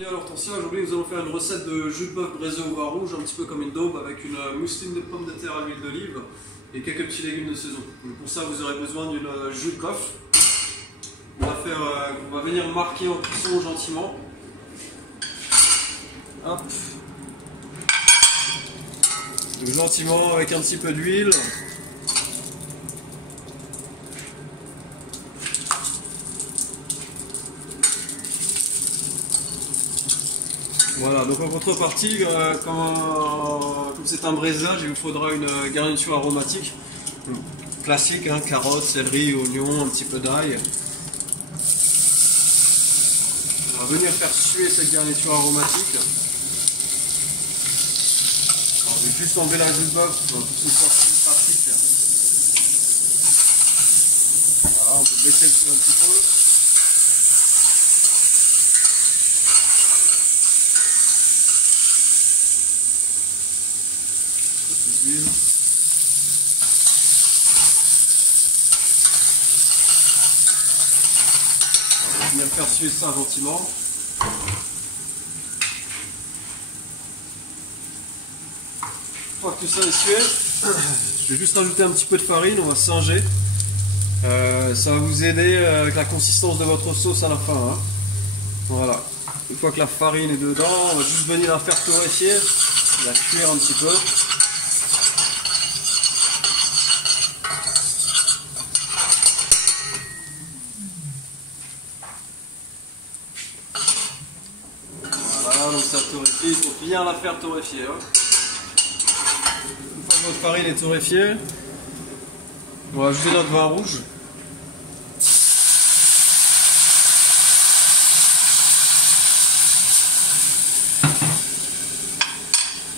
Alors Torsia, aujourd'hui nous allons faire une recette de jus de bœuf braisé au vin rouge, un petit peu comme une daube avec une mousseline de pommes de terre à l'huile d'olive et quelques petits légumes de saison. Donc pour ça vous aurez besoin d'une jus de bœuf. On va venir marquer en cuisson gentiment. Hop. Donc gentiment avec un petit peu d'huile. Voilà, donc en contrepartie, comme c'est un braisage, il vous faudra une garniture aromatique. Classique, hein, carottes, céleri, oignons, un petit peu d'ail. On va venir faire suer cette garniture aromatique. Alors, je vais juste enlever la jus de bœuf pour que ce soit plus pratique. Voilà, on peut baisser le feu un petit peu. On va venir faire suer ça gentiment. Une fois que tout ça est sué, je vais juste rajouter un petit peu de farine, on va singer. Ça va vous aider avec la consistance de votre sauce à la fin. Hein. Voilà. Une fois que la farine est dedans, on va juste venir la faire torréfier, la cuire un petit peu. Voilà, donc ça torréfie, il faut bien la faire torréfier. Hein. Une fois que votre farine est torréfiée, on va ajouter notre vin rouge.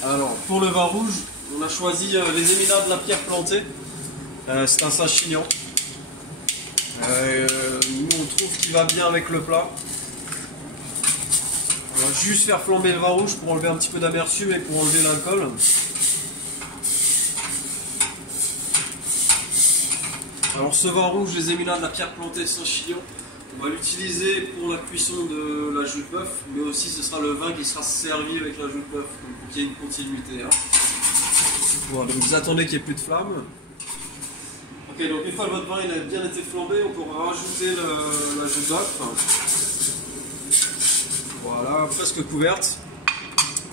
Alors, pour le vin rouge, on a choisi les éminats de la pierre plantée. C'est un Saint-Chinian. Nous, on trouve qu'il va bien avec le plat. On va juste faire flamber le vin rouge pour enlever un petit peu d'amertume et pour enlever l'alcool. Alors, ce vin rouge, les éminats de la pierre plantée Saint-Chinian, on va l'utiliser pour la cuisson de la jus de bœuf, mais aussi ce sera le vin qui sera servi avec la jus de bœuf, donc pour qu'il y ait une continuité. Hein. Voilà, donc vous attendez qu'il n'y ait plus de flamme. Ok, donc une fois que votre vin il a bien été flambé, on pourra rajouter la jus de bœuf. Voilà, presque couverte.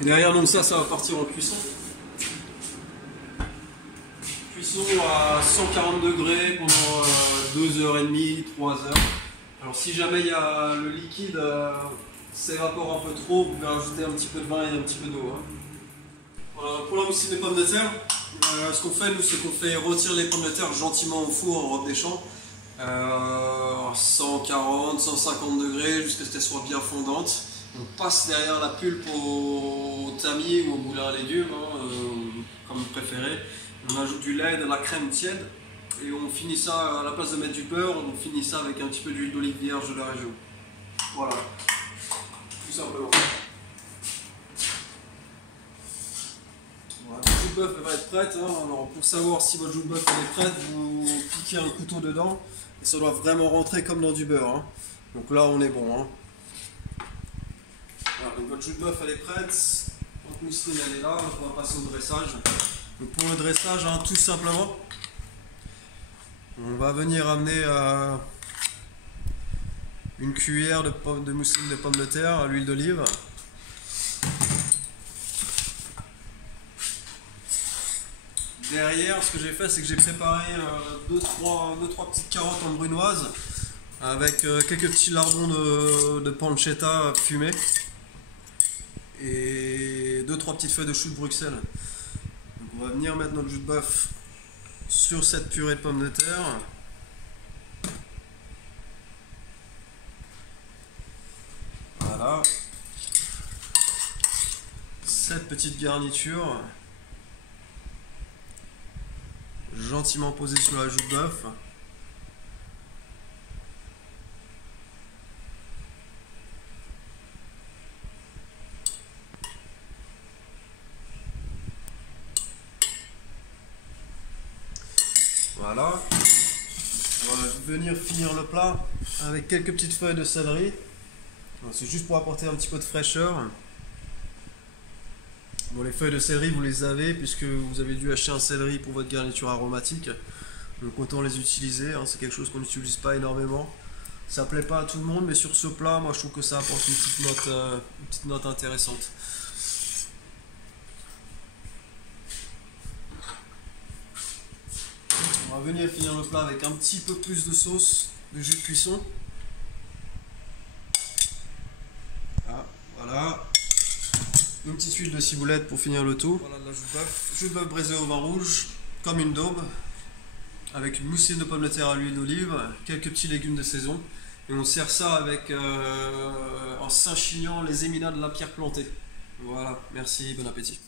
Et derrière, donc ça va partir en cuisson. Cuisson à 140 degrés pendant 2h30, 3h. Alors si jamais il y a le liquide s'évapore un peu trop, vous pouvez rajouter un petit peu de vin et un petit peu d'eau. Hein. Voilà, pour la mousseline des pommes de terre, ce qu'on fait nous, c'est qu'on fait rôtir les pommes de terre gentiment au four en robe des champs, à 140, 150 degrés jusqu'à ce qu'elles soient bien fondantes. On passe derrière la pulpe au tamis ou au moulin à légumes, hein, comme vous préférez. On ajoute du lait, de la crème tiède. Et on finit ça, à la place de mettre du beurre, on finit ça avec un petit peu d'huile d'olive vierge de la région. Voilà, tout simplement. Voilà, votre jus de bœuf va être prête. Hein. Alors, pour savoir si votre jus de bœuf est prête, vous piquez un couteau dedans et ça doit vraiment rentrer comme dans du beurre. Hein. Donc là, on est bon. Hein. Voilà, donc votre jus de bœuf elle est prête. Votre mousseline elle est là. On va passer au dressage. Donc pour le dressage, hein, tout simplement. On va venir amener une cuillère de mousseline de pommes de terre à l'huile d'olive. Derrière, ce que j'ai fait, c'est que j'ai préparé 2-3 petites carottes en brunoise avec quelques petits lardons de pancetta fumés et 2-3 petites feuilles de chou de Bruxelles. Donc on va venir mettre notre jus de bœuf sur cette purée de pommes de terre. Voilà. Cette petite garniture gentiment posée sur la jus de bœuf. Voilà. On va venir finir le plat avec quelques petites feuilles de céleri C'est juste pour apporter un petit peu de fraîcheur. Bon, les feuilles de céleri, vous les avez puisque vous avez dû acheter un céleri pour votre garniture aromatique. Donc autant les utiliser, hein, c'est quelque chose qu'on n'utilise pas énormément. Ça plaît pas à tout le monde, mais sur ce plat, moi je trouve que ça apporte une petite note intéressante. On va venir finir le plat avec un petit peu plus de sauce, de jus de cuisson. Ah, voilà. Une petite huile de ciboulette pour finir le tout. Voilà de la jus de bœuf braisé au vin rouge, comme une daube, avec une moussine de pommes de terre à l'huile d'olive, quelques petits légumes de saison. Et on sert ça avec, en s'inchignant les éminats de la pierre plantée. Voilà, merci, bon appétit.